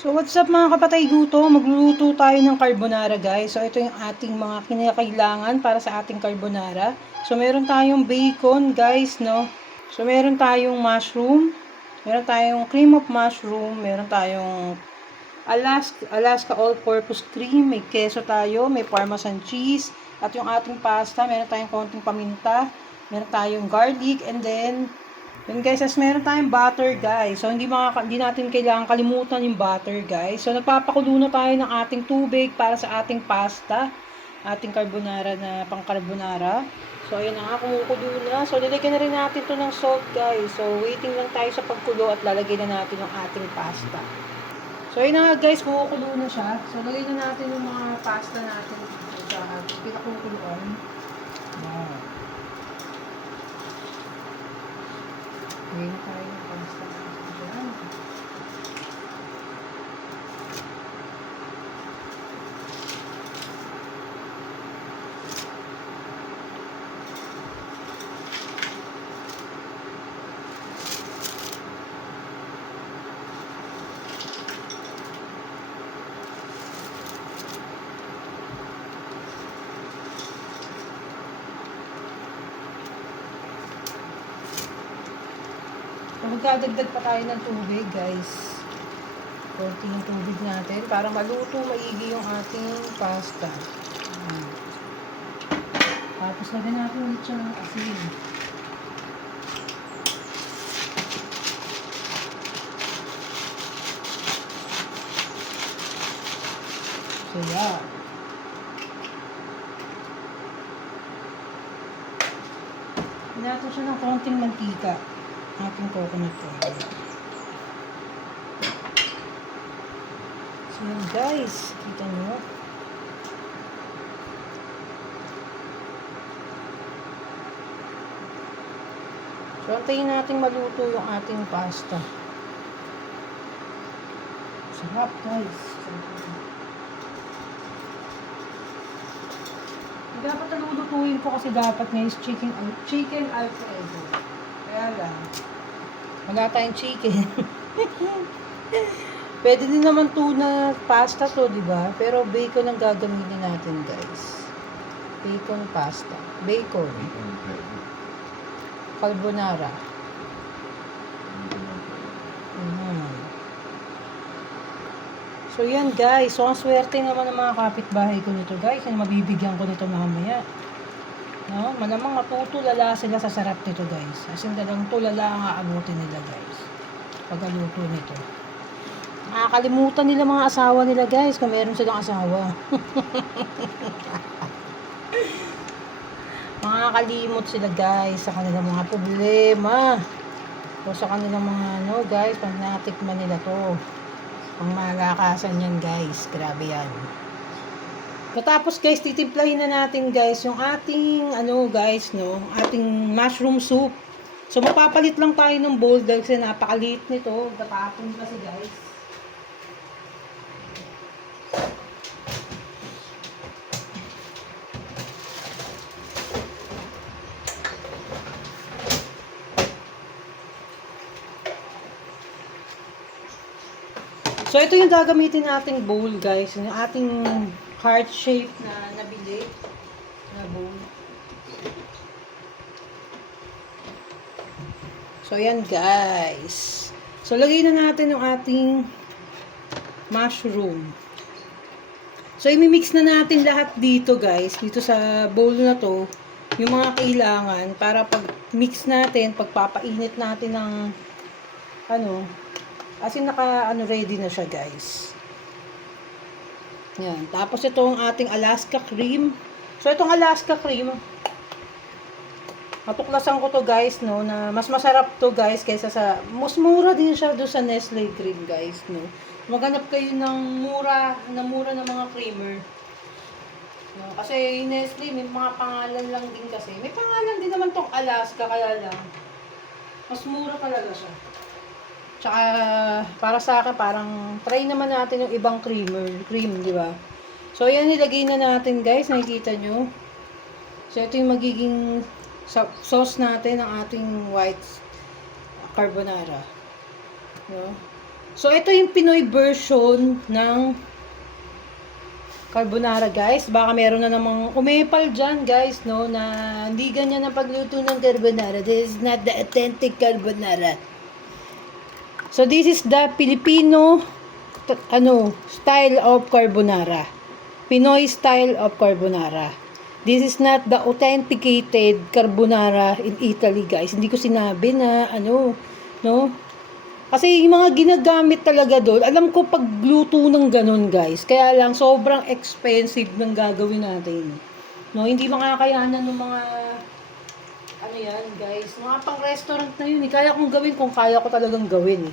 So what's up mga kapatay guto, magluluto tayo ng carbonara guys. So ito yung ating mga kinakailangan para sa ating carbonara. So meron tayong bacon guys, no. So meron tayong mushroom, meron tayong cream of mushroom, meron tayong Alaska all-purpose cream, may keso tayo, may parmesan cheese, at yung ating pasta, meron tayong konting paminta, meron tayong garlic, and then yun guys, as meron tayong butter guys. So hindi natin kailangan kalimutan yung butter guys. So nagpapakulo na tayo ng ating tubig para sa ating pasta, ating carbonara na pang carbonara. So ayun na nga, kumukulo na. So lalagyan na rin natin to ng salt guys. So waiting lang tayo sa pagkulo at lalagay na natin yung ating pasta. So ayun na nga guys, kumukulo na siya. So lagay na natin yung mga pasta natin sa ating pinakukuluan. Wow. Lagay na tayo yung pasta natin dyan. Magdadagdag pa tayo ng tubig guys. Konti yung tubig natin para maluto maigi yung ating pasta. Tapos lagyan natin ulit siya ng asin. So yeah. Natin siya ng konting mantika. Ating coconut oil. So yun guys, kita nyo. So antayin natin maluto yung ating pasta. Sarap guys. Dapat na lulutuin ko kasi dapat ngayon chicken alfredo. Kaya lang, wala tayong chicken. Pwede din naman tuna pasta to, di ba? Pero bacon ang gagamitin natin, guys. Bacon pasta. Bacon. Carbonara. So yan guys. So ang swerte naman ng mga kapitbahay ko nito, guys. Ang mabibigyan ko nito mamaya. No? Malamang matutulala sila sa sarap nito guys. As in talagang tulala ang aabutin nila guys. Pagkaluto nito. Nakakalimutan nila mga asawa nila guys kung meron silang asawa. Makakalimot sila guys sa kanilang mga problema. O sa kanilang mga ano guys, pag natikman nila to. Ang malakasan yan guys. Grabe yan. Tapos guys, titimplahin na natin guys yung ating guys, no, ating mushroom soup. So mapapalit lang tayo ng bowl dahil kasi napakaliit nito, tatapon kasi guys. So ito yung gagamitin nating bowl guys, yung ating heart shape na nabili na bowl. So yan guys. So lagay na natin yung ating mushroom. So i-mix na natin lahat dito guys, dito sa bowl na to, yung mga kailangan para pag mix natin, pagpapainit natin ng as in ready na siya guys. Yan. Tapos ito ang ating Alaska cream. So itong Alaska cream, natuklasan ko to guys, no, na mas masarap to guys kaysa sa, mas mura din siya doon sa Nestle cream guys, no. Maghanap kayo ng mura ng mga creamer. No, kasi Nestle may mga pangalan lang din kasi. May pangalan din naman tong Alaska kaya lang mas mura talaga siya. Tsaka, para sa akin, parang try naman natin yung ibang cream, di ba? So, ayan, nilagay na natin, guys. Nakikita nyo. So, ito yung magiging sauce natin ng ating white carbonara. No? So, ito yung Pinoy version ng carbonara, guys. Baka meron na namang umepal dyan, guys, no, na hindi ganyan ang pagluto ng carbonara. This is not the authentic carbonara. So, this is the Filipino, style of carbonara. Pinoy style of carbonara. This is not the authenticated carbonara in Italy, guys. Hindi ko sinabi na, no? Kasi yung mga ginagamit talaga doon, alam ko pagluto ng ganun, guys. Kaya lang, sobrang expensive ng gagawin natin. No, hindi makakayanan ng mga, yan, guys. Mga pang-restaurant na yun. Kaya kong gawin kung kaya ko talagang gawin.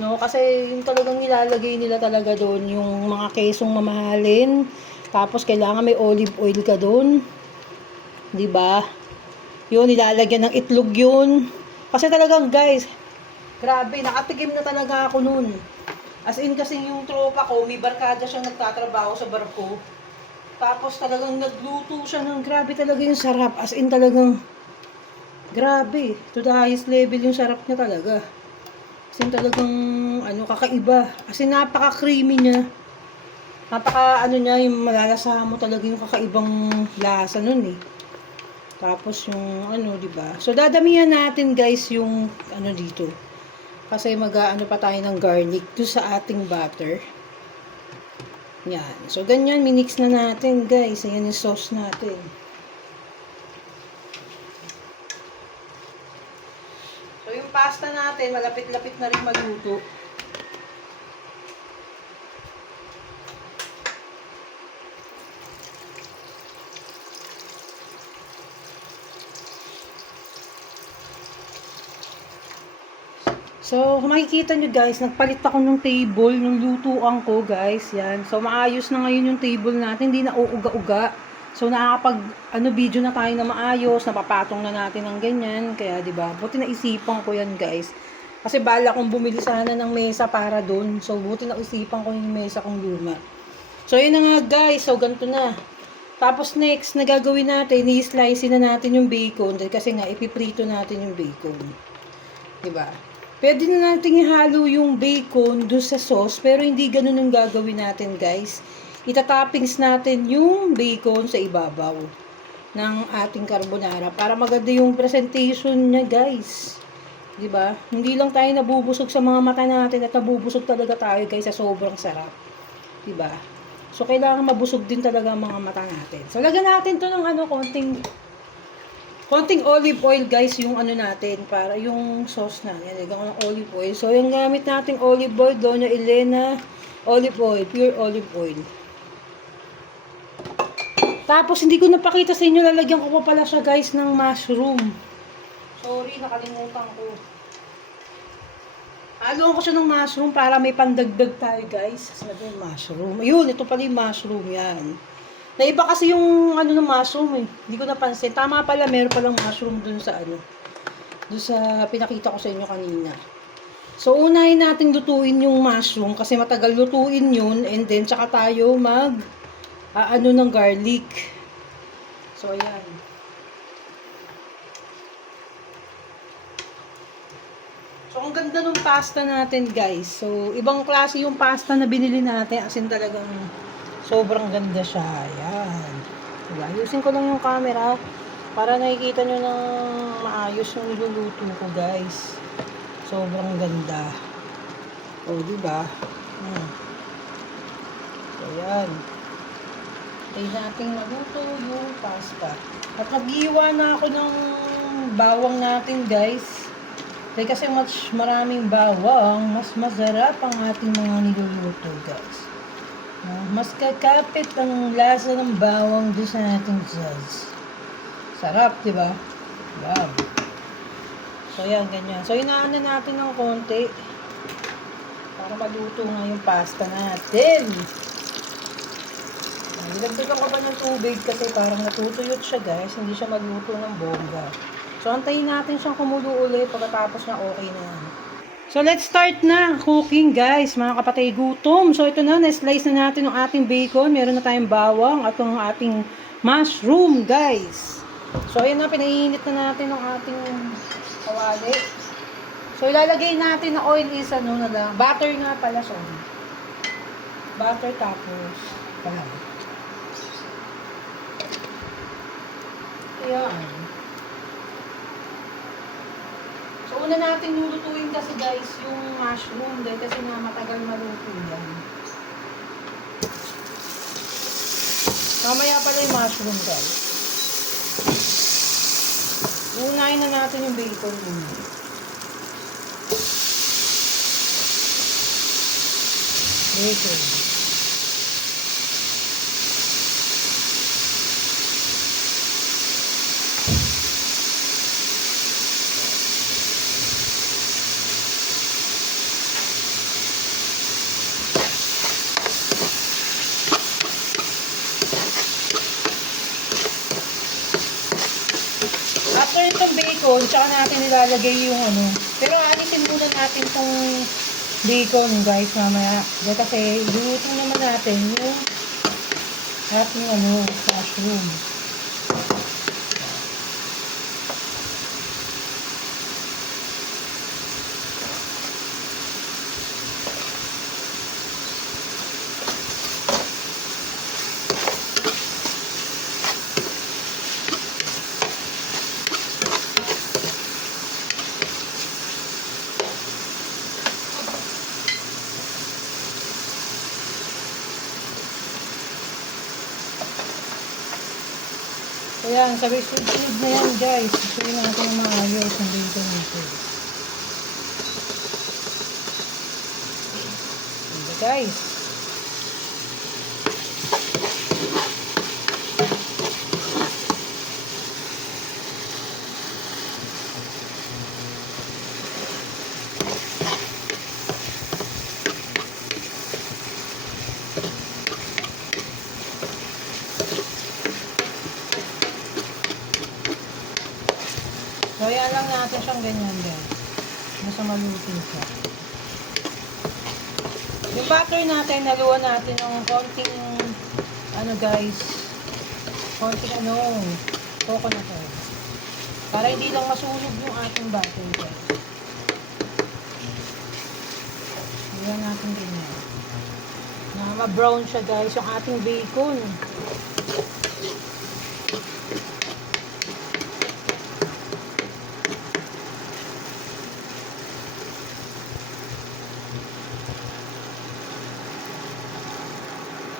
No, kasi yung talagang nilalagay nila talaga doon, yung mga kesong mamahalin. Tapos, kailangan may olive oil ka doon. 'Di ba? Yun, nilalagyan ng itlog yun. Kasi talagang, guys, grabe, nakatikim na talaga ako nun. As in, kasi yung tropa ko, may barkada siyang nagtatrabaho sa barko. Tapos talagang nagluto siya ng grabe talaga yung sarap. As in, talagang grabe. To the highest level yung sarap niya talaga. As in, talagang kakaiba. As in, napaka-creamy niya. Niya, yung malalasahan mo talaga yung kakaibang lasa nun eh. Tapos yung di ba? So dadamihan natin, guys, yung dito. Kasi pa tayo ng garlic do sa ating butter. Yan. So ganyan, minix na natin, guys. Ayan yung sauce natin. So yung pasta natin, malapit-lapit na rin maluto. So, makikita nyo, guys, nagpalit ako ng table, ng lutuan ko, guys. Yan. So, maayos na ngayon yung table natin. Hindi na uuga-uga. So, video na tayo na maayos. Napapatong na natin ng ganyan. Kaya, di ba? Buti naisipan ko yan, guys. Kasi bala kong bumili sana ng mesa para doon. So, buti naisipan ko yung mesa kong luma. So, yun na nga, guys. So, ganito na. Tapos, next, na gagawin natin, i-slice na natin yung bacon. Kasi nga, ipiprito natin yung bacon. Diba? Pwede na natin ihalo yung bacon doon sa sauce, pero hindi ganun ang gagawin natin, guys. Itatoppings natin yung bacon sa ibabaw ng ating carbonara para maganda yung presentation niya, guys. 'Di ba? Hindi lang tayo nabubusog sa mga mata natin at nabubusog talaga tayo, guys, sa sobrang sarap. 'Di ba? So kailangan mabusog din talaga ang mga mata natin. So lagyan natin 'to ng konting olive oil, guys, yung natin, para yung sauce na. Yan, lagyan ko ng olive oil. So, yung gamit nating olive oil, Donna Elena olive oil, pure olive oil. Tapos, hindi ko napakita sa inyo, lalagyan ko pa pala siya, guys, ng mushroom. Sorry, nakalimutan ko. Haloan ko siya ng mushroom para may pandagdag tayo, guys. Sabi yung mushroom. Ayun, ito pala yung mushroom, yan. Naiba kasi yung ng mushroom eh. Hindi ko napansin. Tama pala, meron palang mushroom dun sa dun sa pinakita ko sa inyo kanina. So, unahin natin lutuin yung mushroom kasi matagal lutuin yun, and then tsaka tayo ng garlic. So, ayan. So, ang ganda ng pasta natin, guys. So, ibang klase yung pasta na binili natin, as in talagang sobrang ganda siya. Ayan. Diba? Ayusin ko lang yung camera para nakikita nyo ng maayos yung niluluto ko, guys. Sobrang ganda. O, diba? So, ayan. Tayo natin maluto yung pasta. At nag-iwa na ako ng bawang natin, guys. Kasi maraming bawang, mas masarap ang ating mga niluluto, guys. Mas kakapit ang lasa ng bawang doon sa ating sauce. Sarap, diba? Wow. So, yan, ganyan. So, inaanan natin ng konti para maluto nga yung pasta natin. Nilagdagan ko pa ng tubig kasi parang natutuyot siya, guys. Hindi siya magluto ng bongga. So, antayin natin siyang kumulo ulit pagkatapos na okay na yan. So, let's start na cooking, guys, mga kapatay gutom. So, ito na, na-slice na natin ang ating bacon. Meron na tayong bawang at ang ating mushroom, guys. So, ayan na, pinainit na natin ang ating kawali. So, ilalagay natin na oil is ano na lang. Butter nga pala, sorry. Butter tapos pan. Ayan. So, una natin lulutuin kasi guys yung mushroom dahil kasi nga matagal maluto yan. Mamaya pala yung mushroom guys. Unahin na natin yung bacon muna. Bacon. After itong bacon, tsaka natin nilalagay yung ano. Pero alisin muna natin itong bacon guys mamaya. Kasi luto naman natin yung ating ano, mushroom. Ayan, sabay-sunod na yan guys. Isuyin natin yung maayos ng bacon nito. Ayan guys. So, ayan lang natin siyang ganyan guys. Nasa maluto siya. Yung butter natin, naluwan natin ng konting, ano guys, konting ano, coconut oil. Para hindi lang masunog yung ating butter guys. Ayan natin ganyan. Na ma-brown siya guys, yung ating bacon.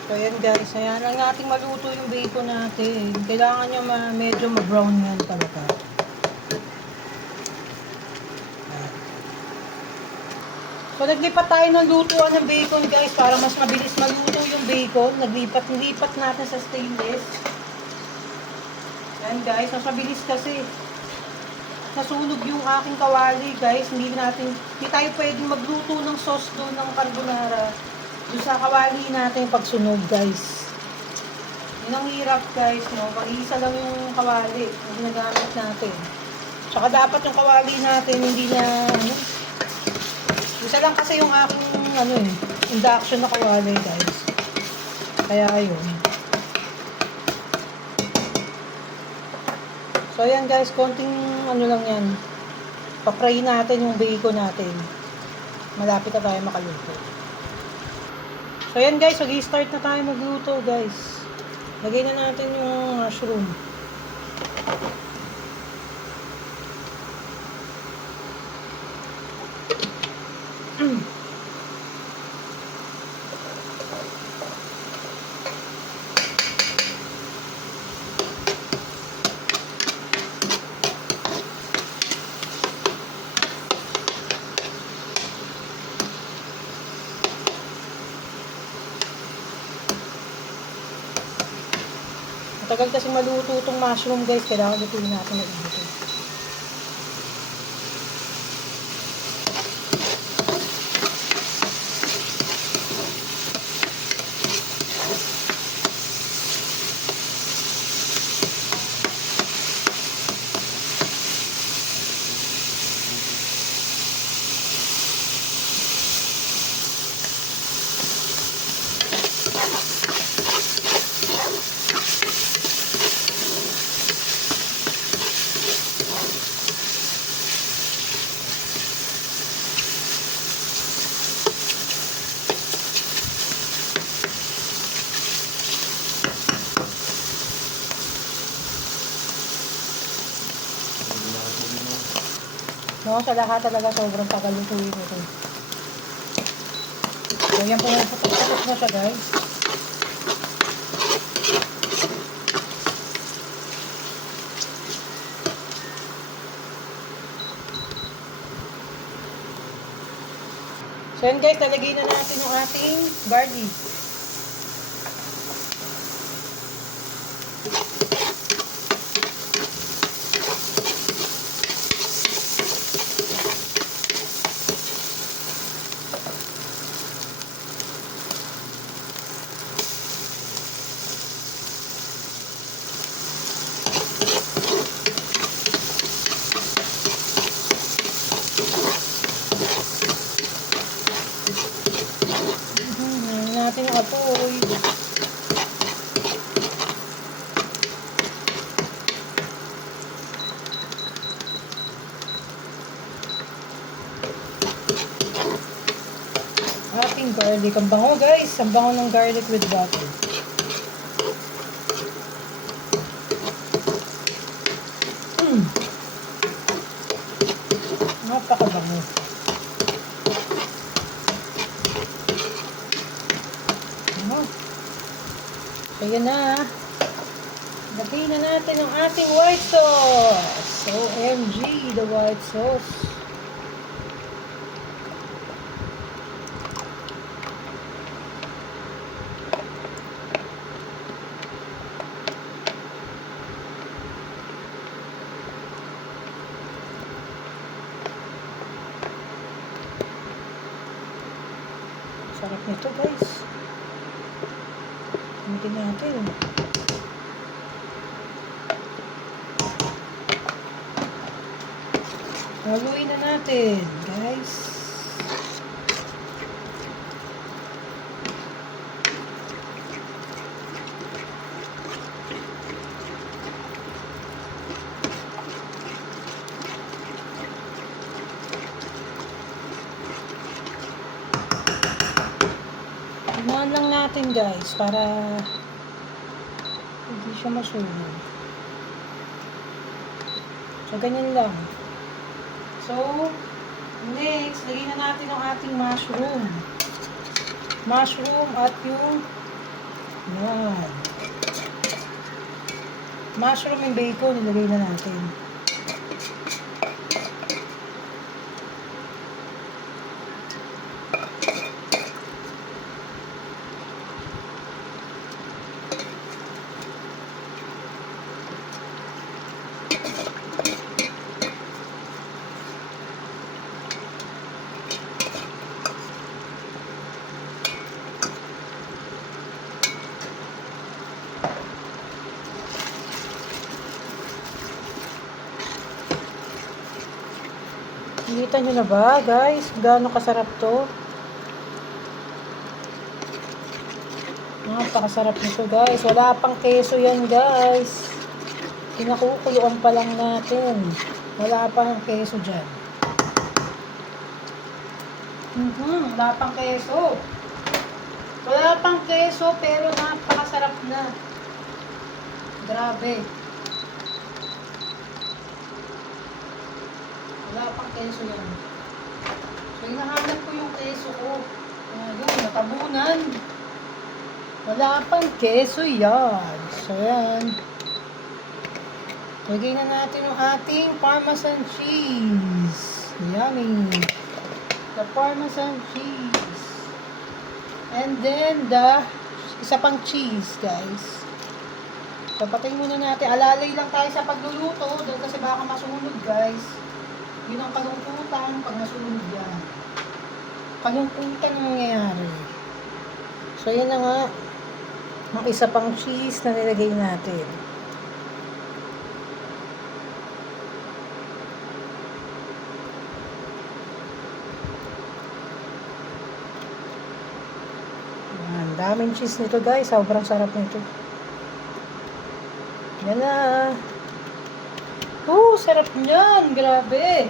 So, ayan guys. Ayan lang natin maluto yung bacon natin. Kailangan nyo medyo ma-brown yan talaga. So, naglipat tayo ng lutuan ng bacon guys para mas mabilis maluto yung bacon. Naglipat natin sa stainless. Ayan guys. Mas mabilis kasi nasunog yung aking kawali guys. Hindi tayo pwedeng magluto ng sauce doon ng carbonara. Doon sa kawali natin pagsunog guys. Yun ang hirap guys, no? Mag-iisa lang yung kawali na ginagamit natin. Tsaka dapat yung kawali natin hindi na, ano, isa lang kasi yung aking, ano induction na kawali guys. Kaya yun. So ayan guys, konting ano lang yan. Papray natin yung bacon natin. Malapit na tayo makaluto. So, ayan guys, mag-i-start na tayo magluto guys. Lagay na natin yung mushroom. Matagal kasi maluto itong mushroom guys, kailangan lutuin natin na ito. No, sa lahat talaga sobrang tagal lutuin ito. So, yan po yung putok-putok na siya, guys. So, yan guys, talagay na natin yung ating garlic. Natin yung apoy. Ating garlic. Ang bango guys. Ang bango ng garlic with butter. Napakabango. So, yan na. Lagay na natin ang ating white sauce. OMG, the white sauce. Sarap nito guys. Gamitin natin. Haluin na natin, guys. Tingnan lang natin, guys, para hindi siya masunog. So, ganyan lang. So, next, lagyan na natin ang ating mushroom. Mushroom at yung yan. Mushroom and bacon, nilagay na natin. Nakita nyo na ba, guys? Gaano kasarap to? Napakasarap nito, guys. Wala pang keso yan, guys. Pinakukuluan pa lang natin. Wala pang keso dyan. Wala pang keso. Wala pang keso, pero napakasarap na. Grabe. Wala pang keso yan. So, hinahanap ko yung keso ko. Ayun, natabunan. Wala pang keso yan. So, yan. Lagay na natin yung ating Parmesan cheese. Yummy. The Parmesan cheese. And then, the isa pang cheese, guys. So, patayin muna natin. Alalay lang tayo sa pagluluto. Dahil kasi baka masunog, guys. Yun ang kalungkutan pag nasunog yan. Kalungkutan ang nangyayari. So, yun na nga. Ang isa pang cheese na nilagay natin. Yan. Daming cheese nito guys. Sobrang sarap nito. Yan na. Sarap niyan. Grabe.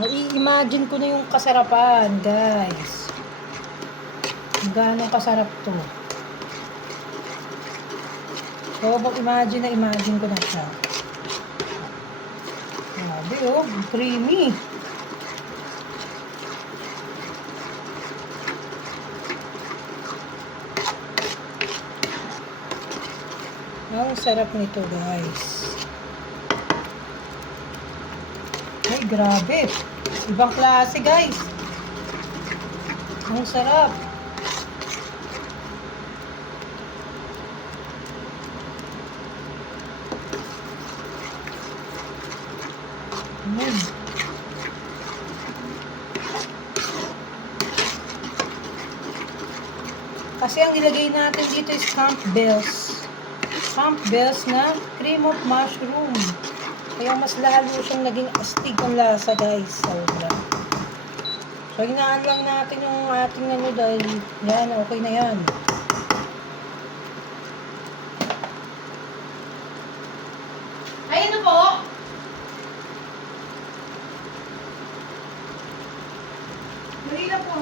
I-imagine ko na yung kasarapan, guys. Gaano kasarap to. So, imagine ko na siya. Grabe oh, creamy. Ang sarap nito guys. Ay, grabe. Ibang klase guys. Ang sarap. Kasi ang ilagay natin dito is Campbell's. Campbell's na cream of mushroom. Kaya mas lalo siyang naging astig ang lasa guys. Sobra. So, hinaan lang natin yung ating ano dahil yan, okay na yan. Ay, ano po? Dali lang po.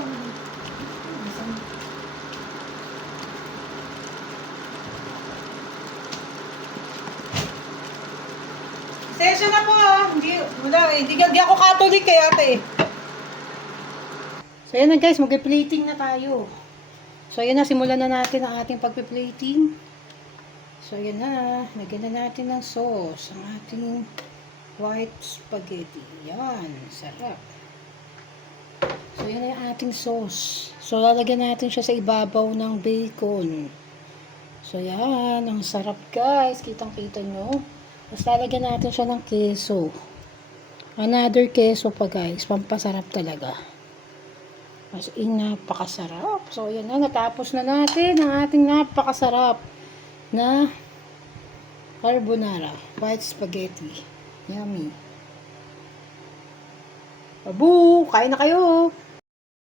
Session na po ah. Hindi ako Catholic kaya ate. So yan na guys, mag-plating na tayo. So yan na, simulan na natin ang ating pagpe-plating. So yan na, lagyan na natin ng sauce ang ating white spaghetti. Yan, sarap. So yan na yung ating sauce. So lalagyan natin siya sa ibabaw ng bacon. So yan, ang sarap guys. Kitang-kita nyo. Tapos lalagyan natin siya ng keso. Another keso pa guys. Pampasarap talaga. As in, napakasarap. So yan na, natapos na natin ang ating napakasarap na carbonara. White spaghetti. Yummy. Babu! Kain na kayo!